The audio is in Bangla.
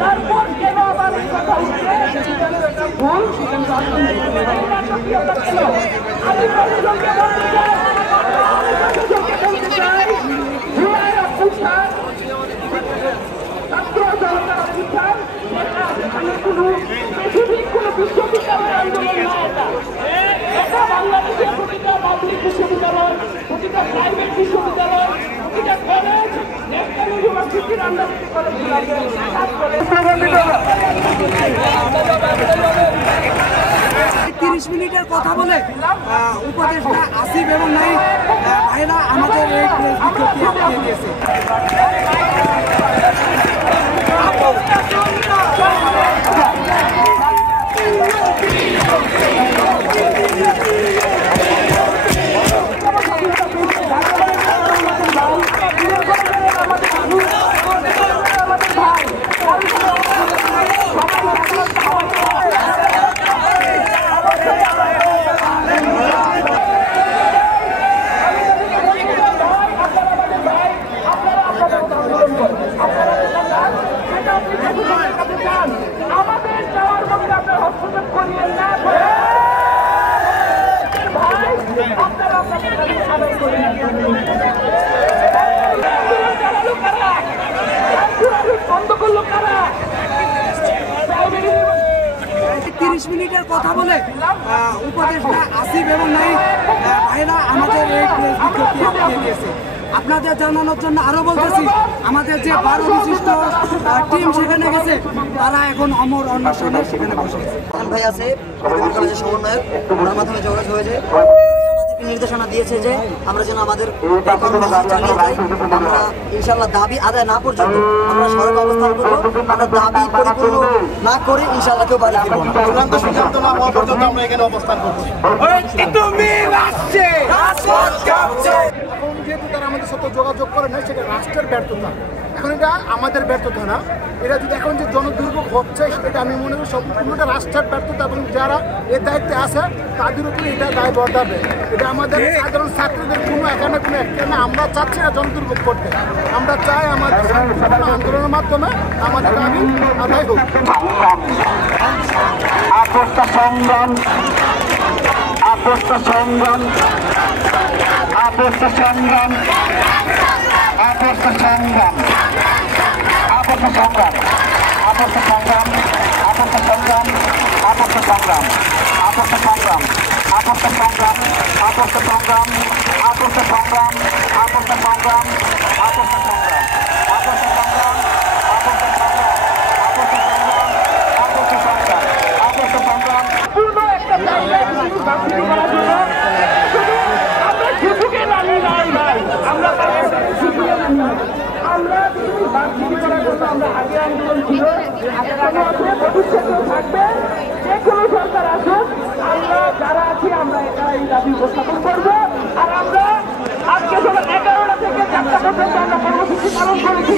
তারপর কেন আবার এই কথা উঠছে ভুল আমি প্রশাসনকে বলতে চাই পৃথিবীর কোন বিশ্ববিদ্যালয়ের আন্দোলন না এটা বাংলাদেশের প্রতিটা পাবলিক বিশ্ববিদ্যালয়, প্রতিটা প্রাইভেট বিশ্ববিদ্যালয়, প্রতিটা কলেজ, ন্যাশনাল ইউনিভার্সিটির আন্ডারে কলেজগুলো 30 মিনিটের কথা বলে উপদেষ্টা আসিফ এবং নাই ভাইরা আমাদের এই বিজ্ঞপ্তি দিয়ে দিয়েছে। আমাদের যাওয়ার মধ্যে আপনার হস্তক্ষেপ করিয়েন না আপনারা বন্ধ করলো কারা? 30 মিনিটের কথা বলে উপদেষ্টা আসিফ এবং নাই ভাইরা আমাদের এই বিজ্ঞপ্তি দিয়ে দিয়েছে। আপনাদের জানানোর জন্য আরো বলতেছি, আমাদের যে 12 বিশিষ্ট টিম সেখানে গেছে তারা এখন অমর অন্বেষণে সেখানে বসে ভাই আছে কলেজের সমন্বয়ক, ওনার মাধ্যমে যোগাযোগ হয়েছে, নির্দেশনা দিয়েছে যে আমরা যেন আমাদের কর্মসূচি চালিয়ে যাই। আমরা ইনশাল্লাহ দাবি আদায় না পর্যন্ত আমরা সড়ক অবস্থান করবো। আমরা দাবি পরিপূর্ণ না করে ইনশাল্লাহ কেউ বাড়ি ফিরবো না। চূড়ান্ত সিদ্ধান্ত না হওয়া পর্যন্ত আমরা এখানে অবস্থান করছি। এখন যেহেতু তারা আমাদের সাথে যোগাযোগ করে না, সেটা রাষ্ট্রের ব্যর্থতা। এখন এটা আমাদের ব্যর্থতা না, এটা যদি এখন যে জনদুর্ভোগ হচ্ছে এটা আমি মনে করি সম্পূর্ণটা রাষ্ট্রের ব্যর্থতা এবং যারা এর দায়িত্বে আছে তাদের উপরে এটা দায় বর্তাবে। এটা আমাদের সাধারণ ছাত্রীদের কোনো এখানে কোনো একটা না। আমরা চাচ্ছি না জনদুর্ভোগ করতে, আমরা চাই আমাদের আন্দোলনের মাধ্যমে আমাদের দাবি আদায় হোক। আপোষটা সংগ্রাম, আপোষটা সংগ্রাম, আপোষটা সংগ্রাম, আপোষটা সংগ্রাম, আপোষটা সংগ্রাম, আপোষটা সংগ্রাম, আপোষটা সংগ্রাম, আপোষটা সংগ্রাম, আপোষটা সংগ্রাম, আপোষটা সংগ্রাম, আপোষটা সংগ্রাম, আপোষটা সংগ্রাম, আপোষটা সংগ্রাম, আপোষটা সংগ্রাম, আপোষটা সংগ্রাম, আপোষটা সংগ্রাম, আপোষটা সংগ্রাম, আপোষটা সংগ্রাম, আপোষটা সংগ্রাম। পূর্ণ একটা জায়গায় বাস্তবায়ন করার জন্য শুধু আমরা সুযোগে নামি নাই নাই আমরা বাস্তবায়ন করার জন্য আমরা আগে আন্দোলন ছিল, এখনো আছে, ভবিষ্যতেও থাকবে। যে কোনো সরকার আসুক, আমরা যারা আছি আমরা এটা এই দাবি উপস্থাপন করবো। আর আমরা আজকে সকাল 11টা থেকে 4টা পর্যন্ত আমরা কর্মসূচি পালন করেছি।